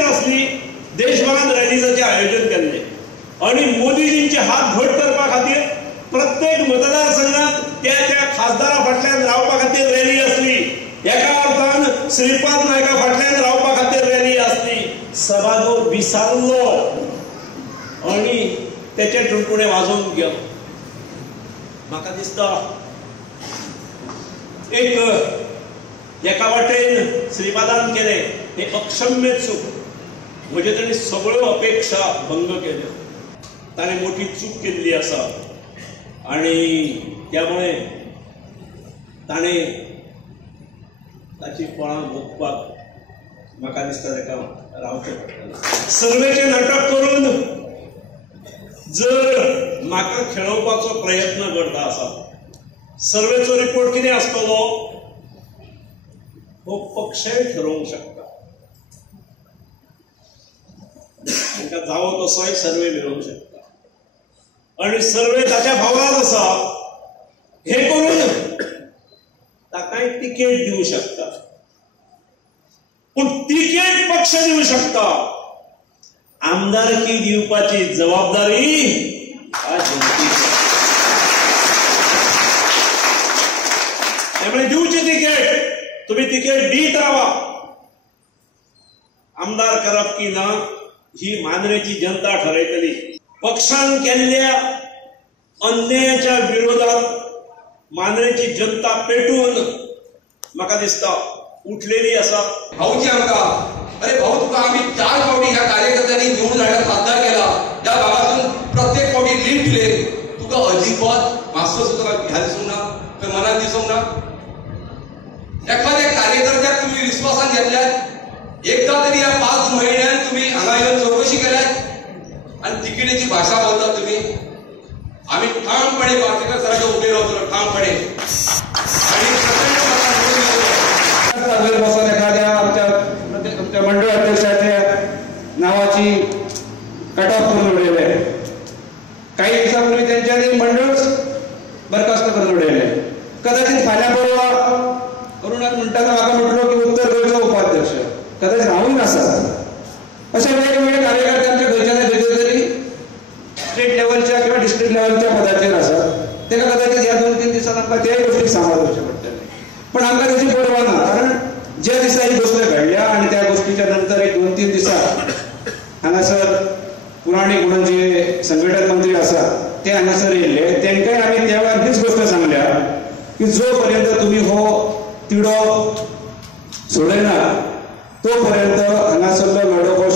भितर असली देशभरात रॅलीजांचे आयोजन केल्ले आणि मोदीजींचे हात घट करपा खातीर प्रत्येक मतदारसंघात त्या खासदारा फाटल्यान रावपा खातीर रॅली असली. एका अर्थान श्रीपाद नायका फाटल्यान रावपा खातीर रॅली असली. सभागृह विसारलो आणि त्याचे टुणटुणे वाजोवन गेलो. म्हाका दिसता एका वाटेन श्रीपादान केले हे अक्षम्य चूक. म्हणजे ताणें सगळ्यो अपेक्षा भंग केल्यो. ताणें मोठी चूक केल्ली आसा आणि त्यामुळे ताणें ताची फळां भोगपाक म्हाका दिसता ताका रावचें पडटलें. सर्वेचें नाटक करून जर म्हाका खेळोवपाचो प्रयत्न करता आसा, सर्वेचो रिपोर्ट कितें आसतलो हो पक्षय ठरोवंक शकता. तांकां जावो तसोय सर्वे मेळोवंक शकता आणि सर्वे ताच्या भावनात आसा हे करून ताकाय तिकेट दिवंक शकता. पूण तिकेट पक्ष दिवंक शकता. आमदारकी दिवपाची जबाबदारी त्यामुळे दिवची तिकेट. तुम्ही तिकेट दीत राहा. आमदार करप की ना ही मांद्रेची जनता ठरयतली. पक्षान केल्ल्या अन्यायाच्या विरोधात मांद्रेची जनता पेटून म्हाका दिसता उठलेली आसा. भाऊजी आमकां अरे भाऊ तुका आम्ही 4 फावटी ह्या कार्यकर्त्यांनी निवडून हाडून खासदार केला. त्या भागातून प्रत्येक फावटी लीड दिले. तुका अजिबात मातसो सुद्दां ह्या दिसूंक ना, खंय मनात दिसूंक ना. एखाद्या कार्यकर्त्याक तुम्ही विश्वासान घेतल्यात. एकदा तरी या 5 महिन्यात तुम्ही हांगा येवन चौकशी केल्यात आणि तिकिटेची भाषा बोलतात तुम्ही. आम्ही ठामपणे पार्टीकर सरांच्या उभे राहतो ठामपणे आणि एखाद्या आमच्या मंडळ अध्यक्षाच्या नावाची कट ऑफ करून उडयले. काही दिवसांपूर्वी त्यांच्यानी मंडळ बरखास्त करून उडयले. कदाचित फाल्यां परवा अरुणात म्हणटाना म्हाका म्हटलो की उत्तर गोंयचो उपाध्यक्ष कदाचित हांवूय नासा. अशा वेगवेगळे कार्यकर्ते आमच्या खंयच्या खंयच्या तरी स्टेट लेवलच्या किंवा डिस्ट्रिक्ट लेवलच्या पदाचेर आसात. ताका कदाचित ह्या 2-3 दिसांत आमकां त्याय गोष्टी सांबाळ करचे पडटले. पण आमकां त्याची पर्वा ना. कारण ज्या दिसा ही गोष्ट घडल्या आणि त्या गोष्टीच्या नंतर 1-2-3 दिसां हांगासर पुराणीक म्हणून जे संघटन मंत्री आसा ते हांगासर येयल्ले. तांकांय आमी त्या वेळार हीच गोष्ट सांगल्या की जो पर्यंत तुम्ही हो तिडो सोडयना तो पर्यंत हांगासरलो लढो